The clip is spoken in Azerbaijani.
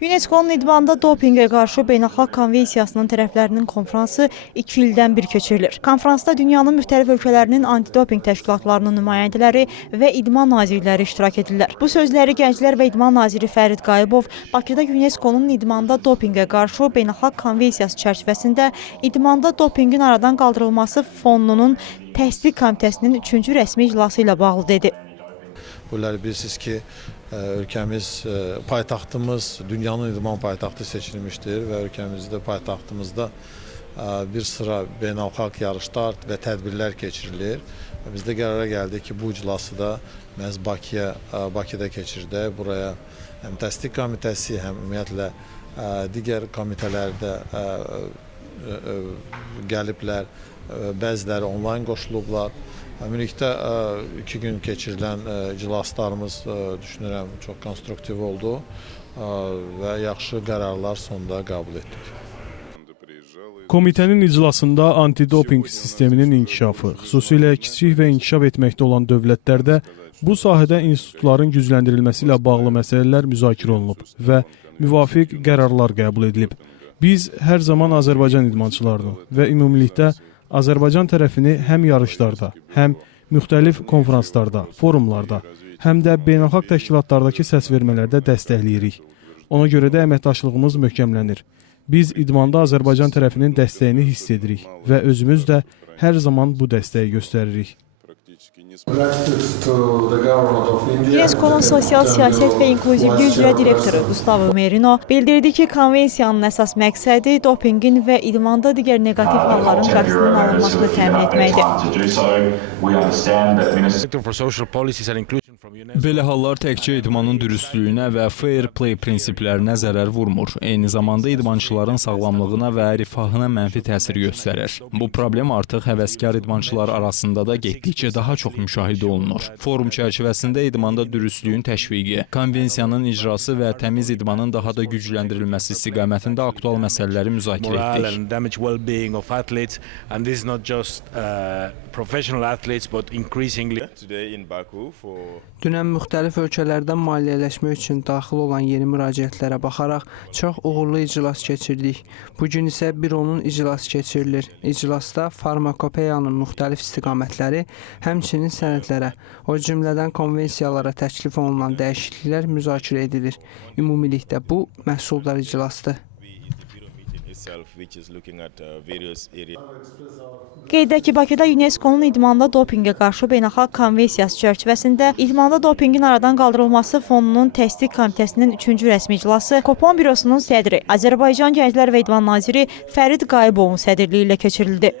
UNESCO-nun idmanda dopinqə qarşı beynəlxalq konvensiyasının tərəflərinin konfransı 2 ildən bir keçirilir. Konfransda dünyanın müxtəlif ölkələrinin antidopinq təşkilatlarının nümayəndələri və idman nazirləri iştirak edirlər. Bu sözləri Gənclər və İdman naziri Fərid Qayıbov Bakıda UNESCO-nun idmanda dopinqə qarşı beynəlxalq konvensiyası çərçivəsində idmanda dopinqin aradan qaldırılması fondunun təsdiq komitəsinin 3-cü rəsmi iclası ilə bağlı dedi. Bunları bilirsiniz ki, ölkəmiz, paytaxtımız dünyanın idman paytaxtı seçilmişdir və ölkəmizdə paytaxtımızda bir sıra beynəlxalq yarışlar və tədbirlər keçirilir. Biz də qərara gəldik ki, bu iclası da məhz Bakıda keçirdək. Buraya həm təsdiq komitəsi, həm ümumiyyətlə digər komitələrdə gəliblər, bəziləri onlayn qoşulublar. Ümumilikdə 2 gün keçirilən iclaslarımız düşünürəm çox konstruktiv oldu və yaxşı qərarlar sonunda qəbul etdik. Komitənin iclasında antidopinq sisteminin inkişafı, xüsusilə kiçik və inkişaf etməkdə olan dövlətlərdə bu sahədə institutların gücləndirilməsi ilə bağlı məsələlər müzakirə olunub və müvafiq qərarlar qəbul edilib. Biz hər zaman Azərbaycan idmançılarını və ümumilikdə Azərbaycan tərəfini həm yarışlarda, həm müxtəlif konfranslarda, forumlarda, həm də beynəlxalq təşkilatlardakı səsvermələrdə dəstəkləyirik. Ona görə də əməkdaşlığımız möhkəmlənir. Biz idmanda Azərbaycan tərəfinin dəstəyini hiss edirik və özümüz də hər zaman bu dəstəyi göstəririk. UNESCO-nun sosial siyasət və inklüzivlik üzrə direktoru Gustavo Merino bildirdi ki, konvensiyanın əsas məqsədi dopinqin və idmanda digər neqativ halların qarşısının alınmasını təmin etməkdir. Belə hallar təkcə idmanın dürüstlüyünə və fair play prinsiplərinə zərər vurmur. Eyni zamanda idmançıların sağlamlığına və rifahına mənfi təsir göstərir. Bu problem artıq həvəskar idmançılar arasında da getdikcə daha çox müşahidə olunur. Forum çərçivəsində idmanda dürüstlüyün təşviqi, konvensiyanın icrası və təmiz idmanın daha da gücləndirilməsi istiqamətində aktual məsələləri müzakirə etdik. Dünən müxtəlif ölkələrdən maliyyələşmək üçün daxil olan yeni müraciətlərə baxaraq çox uğurlu iclas keçirdik. Bugün isə büronun iclası keçirilir. İclasda farmakopeyanın müxtəlif istiqamətləri, həmçinin sənədlərə, o cümlədən konvensiyalara təklif olunan dəyişikliklər müzakirə edilir. Ümumilikdə bu məhsuldar iclasdır. Qeyd edək ki, Bakıda UNESCO-nun idmanda dopinqə qarşı beynəlxalq konvensiyası çərçivəsində idmanda dopinqin aradan qaldırılması fondunun təsdiq komitəsinin 3-cü rəsmi iclası Kopon bürosunun sədri Azərbaycan Gənclər və İdman naziri Fərid Qayıbovun sədrliyi ilə keçirildi.